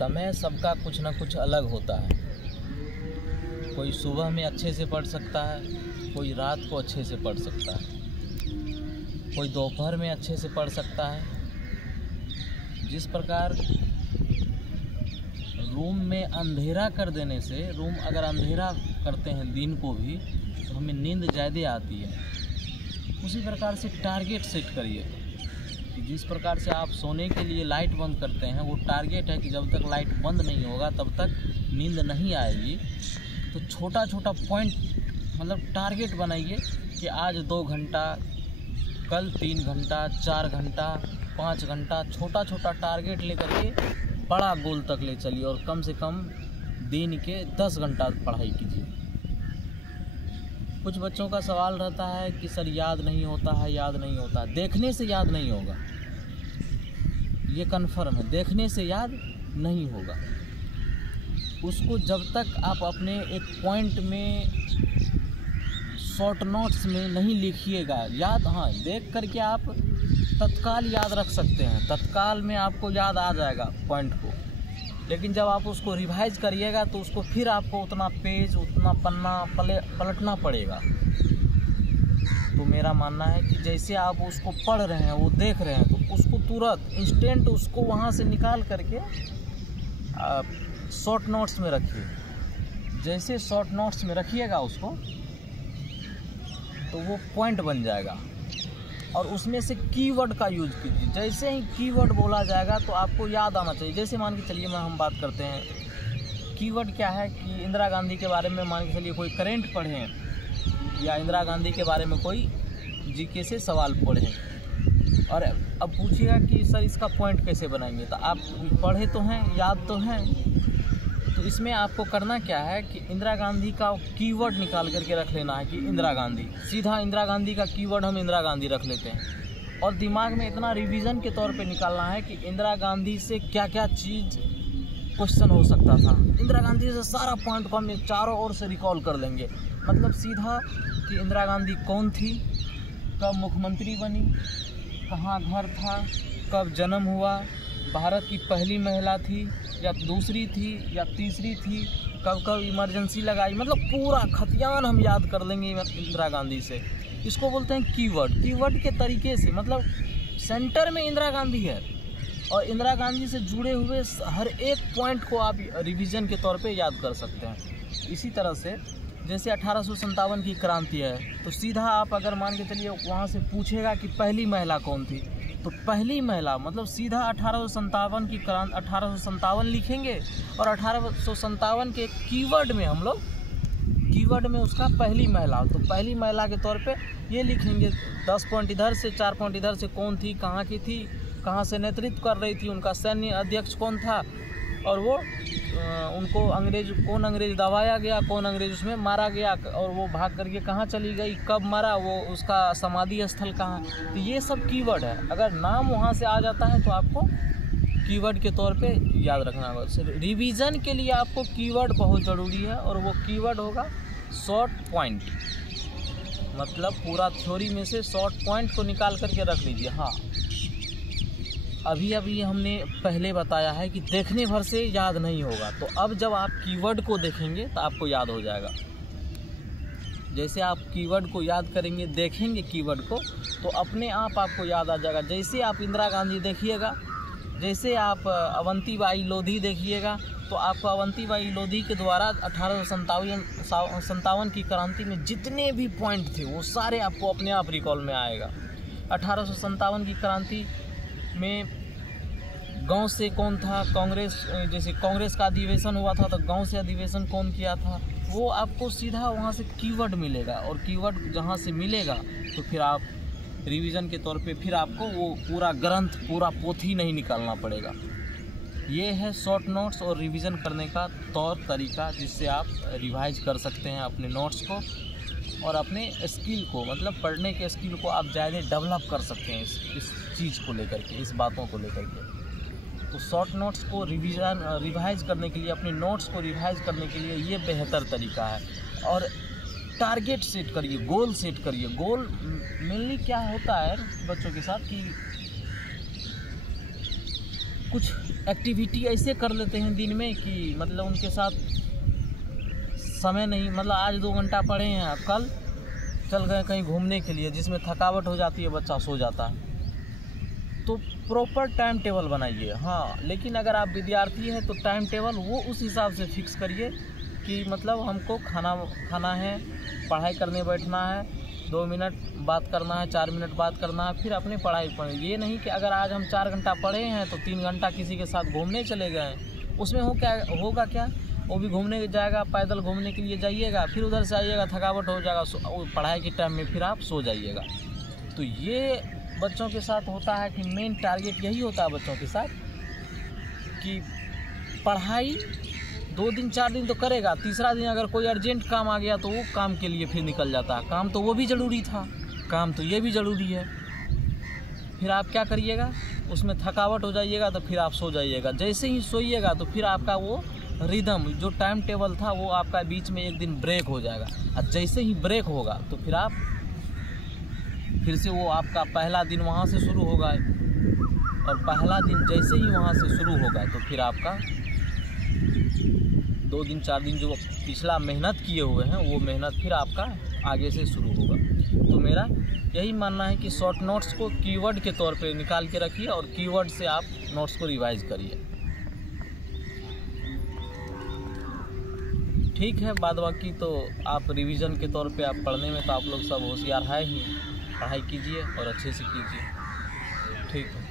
समय सबका कुछ ना कुछ अलग होता है। कोई सुबह में अच्छे से पढ़ सकता है, कोई रात को अच्छे से पढ़ सकता है, कोई दोपहर में अच्छे से पढ़ सकता है। जिस प्रकार रूम में अंधेरा कर देने से, रूम अगर अंधेरा करते हैं दिन को भी तो हमें नींद ज़्यादा आती है, उसी प्रकार से टारगेट सेट करिए कि जिस प्रकार से आप सोने के लिए लाइट बंद करते हैं, वो टारगेट है कि जब तक लाइट बंद नहीं होगा तब तक नींद नहीं आएगी। तो छोटा छोटा पॉइंट मतलब टारगेट बनाइए कि आज 2 घंटा, कल 3 घंटा, 4 घंटा, 5 घंटा, छोटा छोटा टारगेट लेकर के बड़ा गोल तक ले चलिए और कम से कम दिन के 10 घंटा पढ़ाई कीजिए। कुछ बच्चों का सवाल रहता है कि सर याद नहीं होता है, याद नहीं होता। देखने से याद नहीं होगा, ये कन्फर्म है, देखने से याद नहीं होगा। उसको जब तक आप अपने एक पॉइंट में शॉर्ट नोट्स में नहीं लिखिएगा, याद हाँ देख करके आप तत्काल याद रख सकते हैं, तत्काल में आपको याद आ जाएगा पॉइंट को। लेकिन जब आप उसको रिवाइज करिएगा तो उसको फिर आपको उतना पेज, उतना पन्ना पलटना पड़ेगा। तो मेरा मानना है कि जैसे आप उसको पढ़ रहे हैं, वो देख रहे हैं, तो उसको तुरंत इंस्टेंट उसको वहाँ से निकाल करके शॉर्ट नोट्स में रखिए। जैसे शॉर्ट नोट्स में रखिएगा उसको तो वो पॉइंट बन जाएगा। और उसमें से कीवर्ड का यूज कीजिए। जैसे ही कीवर्ड बोला जाएगा तो आपको याद आना चाहिए। जैसे मान के चलिए हम बात करते हैं, कीवर्ड क्या है कि इंदिरा गांधी के बारे में मान के चलिए कोई करेंट पढ़ें या इंदिरा गांधी के बारे में कोई जीके से सवाल पढ़ें और अब पूछिएगा कि सर इसका पॉइंट कैसे बनाएंगे। तो आप पढ़े तो हैं, याद तो हैं, तो इसमें आपको करना क्या है कि इंदिरा गांधी का कीवर्ड निकाल करके रख लेना है कि इंदिरा गांधी, सीधा इंदिरा गांधी का कीवर्ड हम इंदिरा गांधी रख लेते हैं। और दिमाग में इतना रिवीजन के तौर पे निकालना है कि इंदिरा गांधी से क्या क्या चीज़ क्वेश्चन हो सकता था। इंदिरा गांधी से सारा पॉइंट को हम चारों ओर से रिकॉल कर लेंगे। मतलब सीधा कि इंदिरा गांधी कौन थी, कब मुख्यमंत्री बनी, कहाँ घर था, कब जन्म हुआ, भारत की पहली महिला थी या दूसरी थी या तीसरी थी, कब कब इमरजेंसी लगाई। मतलब पूरा खतियान हम याद कर लेंगे इंदिरा गांधी से। इसको बोलते हैं कीवर्ड। कीवर्ड के तरीके से मतलब सेंटर में इंदिरा गांधी है और इंदिरा गांधी से जुड़े हुए हर एक पॉइंट को आप रिवीजन के तौर पे याद कर सकते हैं। इसी तरह से जैसे 1857 की क्रांति है तो सीधा आप अगर मान के चलिए वहाँ से पूछेगा कि पहली महिला कौन थी, तो पहली महिला मतलब सीधा 1857 की क्रांति 1857 लिखेंगे और 1857 के कीवर्ड में हम लोग कीवर्ड में उसका पहली महिला, तो पहली महिला के तौर पे ये लिखेंगे 10 पॉइंट इधर से, 4 पॉइंट इधर से, कौन थी, कहाँ की थी, कहाँ से नेतृत्व कर रही थी, उनका सैन्य अध्यक्ष कौन था और वो उनको कौन अंग्रेज दबाया गया, कौन अंग्रेज उसमें मारा गया और वो भाग करके कहाँ चली गई, कब मरा, वो उसका समाधि स्थल कहाँ। तो ये सब कीवर्ड है। अगर नाम वहाँ से आ जाता है तो आपको कीवर्ड के तौर पे याद रखना होगा। रिवीजन के लिए आपको कीवर्ड बहुत ज़रूरी है और वो कीवर्ड होगा शॉर्ट पॉइंट। मतलब पूरा थ्योरी में से शॉर्ट पॉइंट को निकाल करके रख लीजिए। हाँ, अभी हमने पहले बताया है कि देखने भर से याद नहीं होगा, तो अब जब आप कीवर्ड को देखेंगे तो आपको याद हो जाएगा। जैसे आप कीवर्ड को याद करेंगे, देखेंगे कीवर्ड को, तो अपने आप आपको याद आ जाएगा। जैसे आप इंदिरा गांधी देखिएगा, जैसे आप अवंतीबाई लोधी देखिएगा, तो आपको अवंतीबाई लोधी के द्वारा 1857 की क्रांति में जितने भी पॉइंट थे वो सारे आपको अपने आप रिकॉल में आएगा। 1857 की क्रांति में गांव से कौन था, कांग्रेस, जैसे कांग्रेस का अधिवेशन हुआ था तो गांव से अधिवेशन कौन किया था, वो आपको सीधा वहां से कीवर्ड मिलेगा। और कीवर्ड जहां से मिलेगा तो फिर आप रिवीजन के तौर पे फिर आपको वो पूरा ग्रंथ, पूरा पोथी नहीं निकालना पड़ेगा। ये है शॉर्ट नोट्स और रिवीजन करने का तौर तरीका, जिससे आप रिवाइज कर सकते हैं अपने नोट्स को और अपने स्किल को, मतलब पढ़ने के स्किल को आप ज़्यादा डेवलप कर सकते हैं इस चीज़ को लेकर के, इस बातों को लेकर के। तो शॉर्ट नोट्स को रिवाइज करने के लिए, अपने नोट्स को रिवाइज करने के लिए ये बेहतर तरीका है। और टारगेट सेट करिए, गोल सेट करिए। गोल मेनली क्या होता है बच्चों के साथ कि कुछ एक्टिविटी ऐसे कर लेते हैं दिन में कि मतलब उनके साथ समय नहीं, मतलब आज 2 घंटा पढ़े हैं, आप कल चल गए कहीं घूमने के लिए, जिसमें थकावट हो जाती है, बच्चा सो जाता है। तो प्रॉपर टाइम टेबल बनाइए। हाँ, लेकिन अगर आप विद्यार्थी हैं तो टाइम टेबल वो उस हिसाब से फिक्स करिए कि मतलब हमको खाना है, पढ़ाई करने बैठना है, 2 मिनट बात करना है, 4 मिनट बात करना है, फिर अपनी पढ़ाई पढ़ें। ये नहीं कि अगर आज हम 4 घंटा पढ़े हैं तो 3 घंटा किसी के साथ घूमने चले गए, उसमें होगा क्या, वो भी घूमने जाएगा, पैदल घूमने के लिए जाइएगा, फिर उधर से आइएगा, थकावट हो जाएगा, पढ़ाई के टाइम में फिर आप सो जाइएगा। तो ये बच्चों के साथ होता है कि मेन टारगेट यही होता है बच्चों के साथ कि पढ़ाई 2 दिन 4 दिन तो करेगा, तीसरा दिन अगर कोई अर्जेंट काम आ गया तो वो काम के लिए फिर निकल जाता है। काम तो वो भी ज़रूरी था, काम तो ये भी ज़रूरी है। फिर आप क्या करिएगा, उसमें थकावट हो जाइएगा तो फिर आप सो जाइएगा। जैसे ही सोइएगा तो फिर आपका वो रिदम, जो टाइम टेबल था, वो आपका बीच में एक दिन ब्रेक हो जाएगा। और जैसे ही ब्रेक होगा तो फिर आप फिर से वो आपका पहला दिन वहाँ से शुरू होगा, और पहला दिन जैसे ही वहाँ से शुरू होगा तो फिर आपका 2 दिन 4 दिन जो पिछला मेहनत किए हुए हैं वो मेहनत फिर आपका आगे से शुरू होगा। तो मेरा यही मानना है कि शॉर्ट नोट्स को कीवर्ड के तौर पे निकाल के रखिए और कीवर्ड से आप नोट्स को रिवाइज करिए। ठीक है, बाद बाकी तो आप रिवीजन के तौर पे आप पढ़ने में तो आप लोग सब होशियार है ही, पढ़ाई कीजिए और अच्छे से कीजिए। ठीक है।